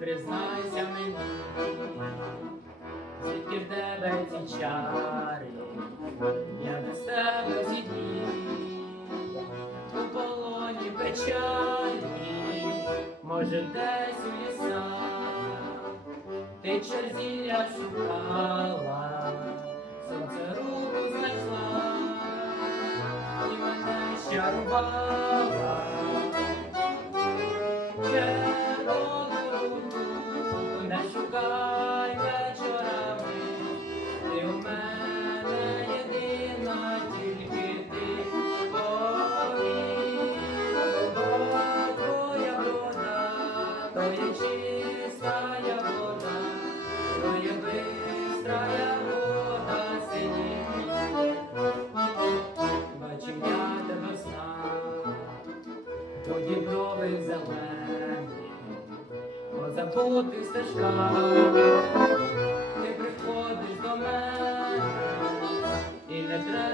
признайся мені, звідки в тебе ці чари, я без тебе ці дні, у полоні печалі, може десь у лісах, ти черзілля шукала, сонце руку знайшла, і мене щарувала. Червону тоді брови зелені, по забутих стежках, ти приходиш до мене, і не треба